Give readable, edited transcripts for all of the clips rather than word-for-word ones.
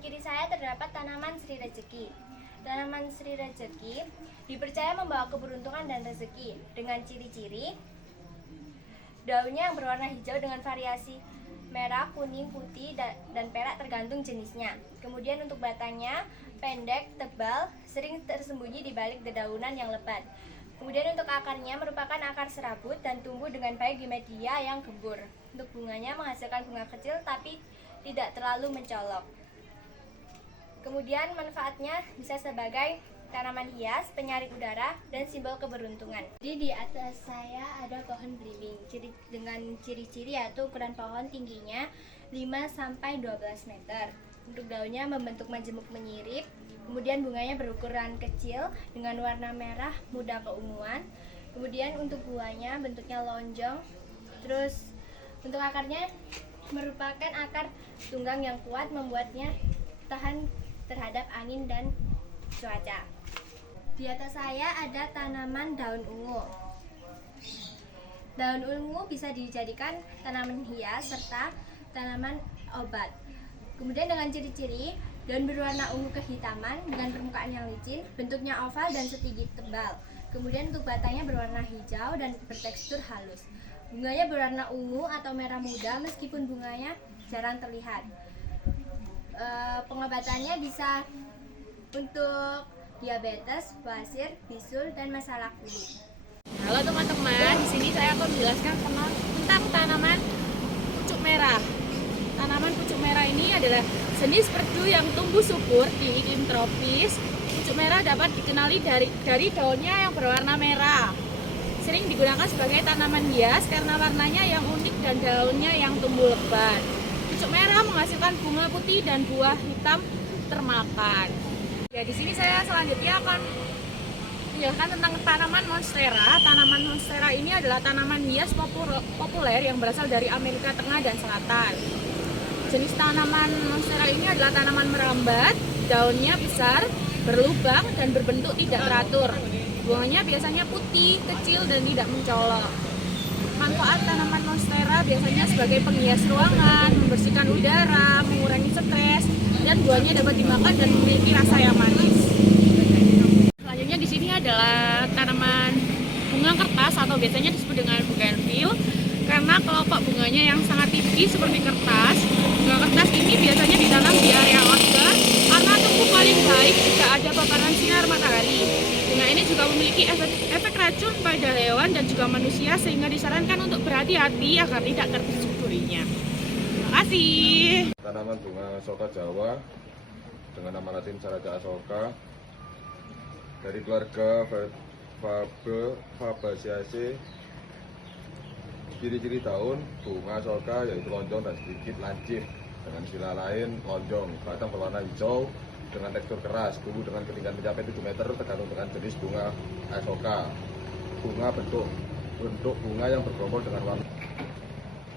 kanan kiri saya terdapat tanaman Sri Rezeki. Tanaman Sri Rezeki dipercaya membawa keberuntungan dan rezeki dengan ciri-ciri daunnya yang berwarna hijau dengan variasi merah, kuning, putih, dan perak tergantung jenisnya. Kemudian untuk batangnya pendek, tebal, sering tersembunyi di balik dedaunan yang lebat. Kemudian untuk akarnya merupakan akar serabut dan tumbuh dengan baik di media yang gembur. Untuk bunganya menghasilkan bunga kecil tapi tidak terlalu mencolok. Kemudian manfaatnya bisa sebagai tanaman hias, penyaring udara, dan simbol keberuntungan. Jadi di atas saya ada pohon belimbing. Dengan ciri-ciri yaitu ukuran pohon tingginya 5-12 meter. Untuk daunnya membentuk majemuk menyirip. Kemudian bunganya berukuran kecil dengan warna merah muda keunguan. Kemudian untuk buahnya bentuknya lonjong. Terus untuk akarnya merupakan akar tunggang yang kuat, membuatnya tahan terhadap angin dan cuaca. Di atas saya ada tanaman daun ungu. Daun ungu bisa dijadikan tanaman hias serta tanaman obat. Kemudian dengan ciri-ciri, daun berwarna ungu kehitaman dengan permukaan yang licin, bentuknya oval dan sedikit tebal. Kemudian untuk batangnya berwarna hijau dan bertekstur halus. Bunganya berwarna ungu atau merah muda meskipun bunganya jarang terlihat. Pengobatannya bisa untuk diabetes, basir, bisul, dan masalah kulit. Halo teman-teman, di sini saya akan menjelaskan tentang tanaman pucuk merah. Tanaman pucuk merah ini adalah jenis perdu yang tumbuh subur di iklim tropis. Pucuk merah dapat dikenali dari daunnya yang berwarna merah. Sering digunakan sebagai tanaman hias karena warnanya yang unik dan daunnya yang tumbuh lebat. Pucuk merah menghasilkan bunga putih dan buah hitam termakan. Ya, di sini saya selanjutnya akan menjelaskan tentang tanaman monstera. Tanaman monstera ini adalah tanaman hias populer yang berasal dari Amerika Tengah dan Selatan. Jenis tanaman monstera ini adalah tanaman merambat, daunnya besar, berlubang, dan berbentuk tidak teratur. Bunganya biasanya putih, kecil, dan tidak mencolok. Manfaat tanaman monstera biasanya sebagai penghias ruangan, membersihkan udara, mengurangi stres, dan buahnya dapat dimakan dan memiliki rasa yang manis. Selanjutnya di sini adalah tanaman bunga kertas atau biasanya disebut dengan bougainville karena kelompok bunganya yang sangat tipis seperti kertas. Bunga kertas ini biasanya ditanam di area outdoor karena tumbuh paling baik jika ada paparan sinar matahari. Bunga ini juga memiliki efek racun pada hewan dan juga manusia sehingga disarankan untuk berhati-hati agar tidak tertusuk durinya. Terima kasih. Tanaman bunga asoka Jawa dengan nama Latin Caraca asoka dari keluarga Fabaceaceae. Ciri-ciri daun bunga asoka yaitu lonjong dan sedikit lancip. Dengan istilah lain lonjong, batang berwarna hijau dengan tekstur keras, tumbuh dengan ketinggian mencapai 7 meter tergantung dengan jenis bunga asoka. Bentuk bunga yang bergerombol dengan warna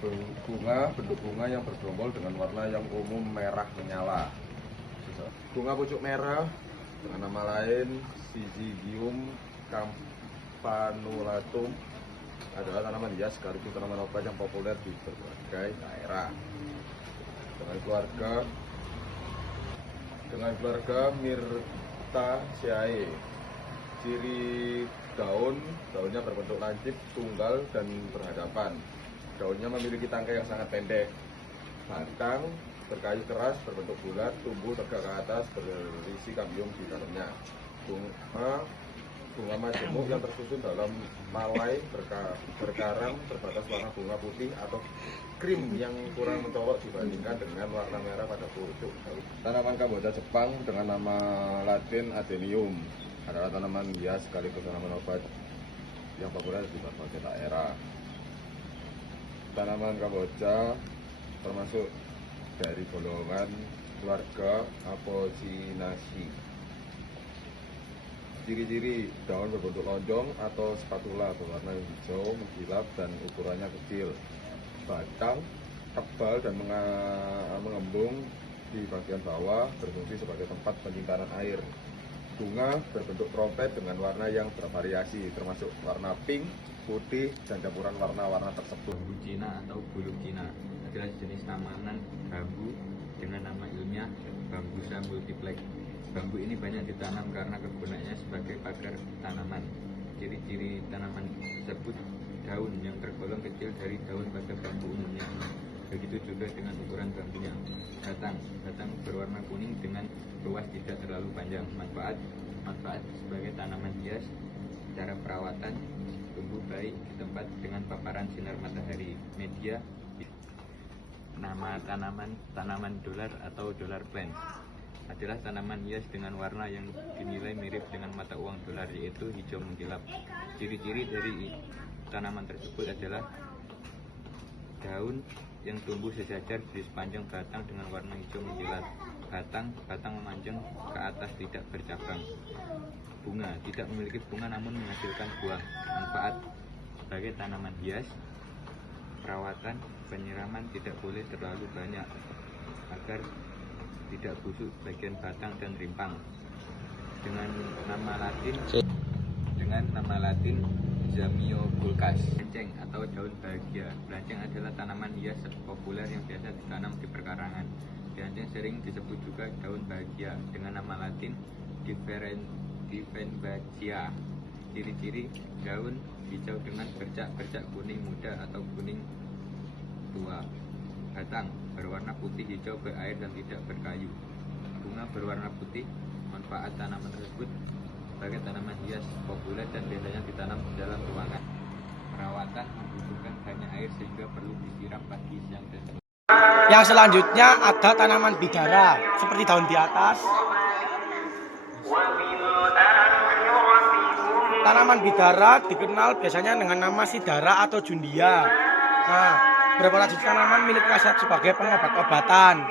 bentuk bunga yang bergerombol dengan warna yang umum merah menyala. Bunga pucuk merah dengan nama lain Syzygium campanulatum adalah tanaman hias sekaligus tanaman obat yang populer di berbagai daerah. Dengan keluarga Myrtaceae. Ciri daunnya berbentuk lancip, tunggal, dan berhadapan. Daunnya memiliki tangkai yang sangat pendek. Batang berkayu keras, berbentuk bulat, tumbuh tegak ke atas, berisi kambium di dalamnya. Bunga majemuk yang tersusun dalam malai berkarang berbatas warna bunga putih atau krim yang kurang mencolok dibandingkan dengan warna merah pada pucuk. Tanaman kamboja Jepang dengan nama Latin Adenium adalah tanaman hias sekaligus tanaman obat yang populer di berbagai daerah. Tanaman kamboja termasuk dari golongan keluarga Apocynaceae. Ciri-ciri daun berbentuk lonjong atau spatula berwarna hijau mengkilap dan ukurannya kecil. Batang tebal dan mengembung di bagian bawah, berfungsi sebagai tempat penyimpanan air. Bunga berbentuk trompet dengan warna yang bervariasi, termasuk warna pink, putih, dan campuran warna-warna tersebut. Bambu Cina atau bulu Cina adalah jenis tanaman bambu dengan nama ilmiah Bambusa multiplex. Bambu ini banyak ditanam karena kegunaannya sebagai pagar tanaman. Ciri-ciri tanaman tersebut: daun yang tergolong kecil dari daun pada bambu umumnya. Begitu juga dengan ukuran bambunya. Batang berwarna kuning dengan ruas tidak terlalu panjang. Manfaat sebagai tanaman hias. Cara perawatan: tumbuh baik di tempat dengan paparan sinar matahari. Media: nama tanaman dolar atau dollar plant adalah tanaman hias dengan warna yang dinilai mirip dengan mata uang dolar, yaitu hijau mengkilap. Ciri-ciri dari tanaman tersebut adalah daun yang tumbuh sejajar di sepanjang batang dengan warna hijau mengkilap. Batang memanjang ke atas, tidak bercabang. Bunga tidak memiliki bunga namun menghasilkan buah. Manfaat sebagai tanaman hias. Perawatan: penyiraman tidak boleh terlalu banyak agar tidak busuk bagian batang dan rimpang. Dengan nama Latin Zamioculcas. Belanceng atau daun bahagia. Belanceng adalah tanaman hias populer yang biasa ditanam di perkarangan. Belanceng sering disebut juga daun bahagia dengan nama Latin Dieffenbachia. Ciri-ciri: daun hijau dengan bercak-bercak kuning muda atau kuning tua. Batang berwarna putih hijau berair dan tidak berkayu. Bunga berwarna putih. Manfaat tanaman tersebut sebagai tanaman hias populer dan biasanya ditanam di dalam ruangan. Perawatan: membutuhkan banyak air sehingga perlu disiram pagi, siang, dan sore. Yang selanjutnya ada tanaman bidara seperti daun di atas. Tanaman bidara dikenal biasanya dengan nama sidara atau jundia. Nah, beberapa jenis tanaman milik khasiat sebagai pengobat-obatan.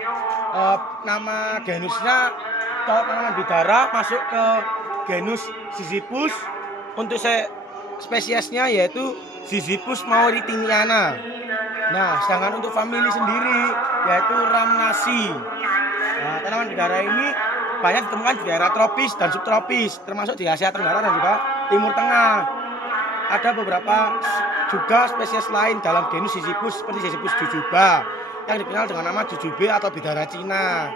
Nama genusnya kalau tanaman bidara masuk ke genus Ziziphus. Untuk spesiesnya yaitu Ziziphus mauritaniana. Nah, sedangkan untuk famili sendiri yaitu Rhamnaceae. Nah, tanaman bidara ini banyak ditemukan di daerah tropis dan subtropis, termasuk di Asia Tenggara dan juga Timur Tengah. Ada beberapa juga spesies lain dalam genus Ziziphus seperti Ziziphus jujuba yang dikenal dengan nama jujube atau bidara Cina.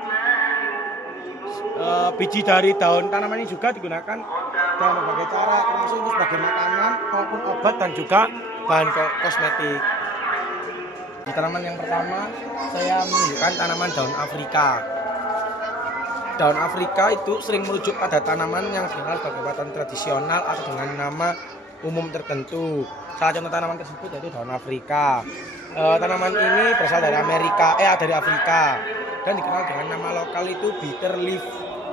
Biji dari daun tanaman ini juga digunakan dalam berbagai cara, termasuk untuk sebagai makanan maupun obat dan juga bahan kosmetik. Di tanaman yang pertama, saya menunjukkan tanaman daun Afrika. Daun Afrika itu sering merujuk pada tanaman yang dikenal sebagai obatan tradisional atau dengan nama umum tertentu. Salah contoh tanaman tersebut yaitu daun Afrika. Tanaman ini berasal dari Afrika dan dikenal dengan nama lokal itu bitter leaf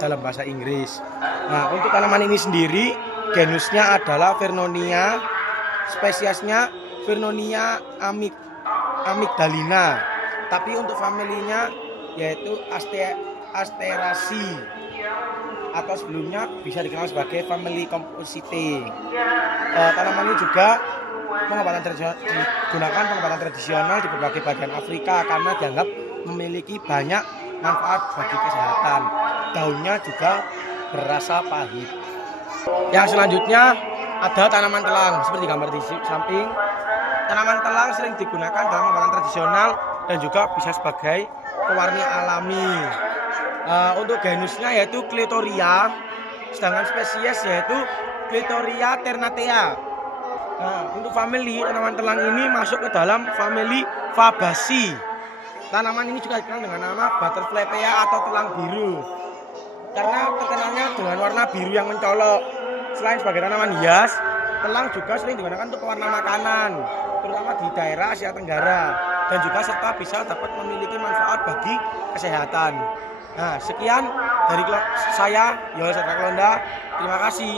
dalam bahasa Inggris. Nah, untuk tanaman ini sendiri genusnya adalah Vernonia, spesiesnya Vernonia amygdalina. Tapi untuk familinya yaitu Asteraceae atau sebelumnya bisa dikenal sebagai family Compositae. Tanaman ini juga digunakan pengobatan tradisional di berbagai bagian Afrika karena dianggap memiliki banyak manfaat bagi kesehatan. Daunnya juga berasa pahit. Yang selanjutnya ada tanaman telang seperti gambar di samping. Tanaman telang sering digunakan dalam pengobatan tradisional dan juga bisa sebagai pewarna alami. Untuk genusnya yaitu Clitoria, sedangkan spesies yaitu Clitoria ternatea. Untuk famili tanaman telang ini masuk ke dalam famili Fabaceae. Tanaman ini juga dikenal dengan nama butterfly pea atau telang biru karena terkenalnya dengan warna biru yang mencolok. Selain sebagai tanaman hias, telang juga sering digunakan untuk pewarna makanan, terutama di daerah Asia Tenggara, dan juga serta bisa dapat memiliki manfaat bagi kesehatan. Nah, sekian dari saya, Yohanes Satraklonda. Terima kasih.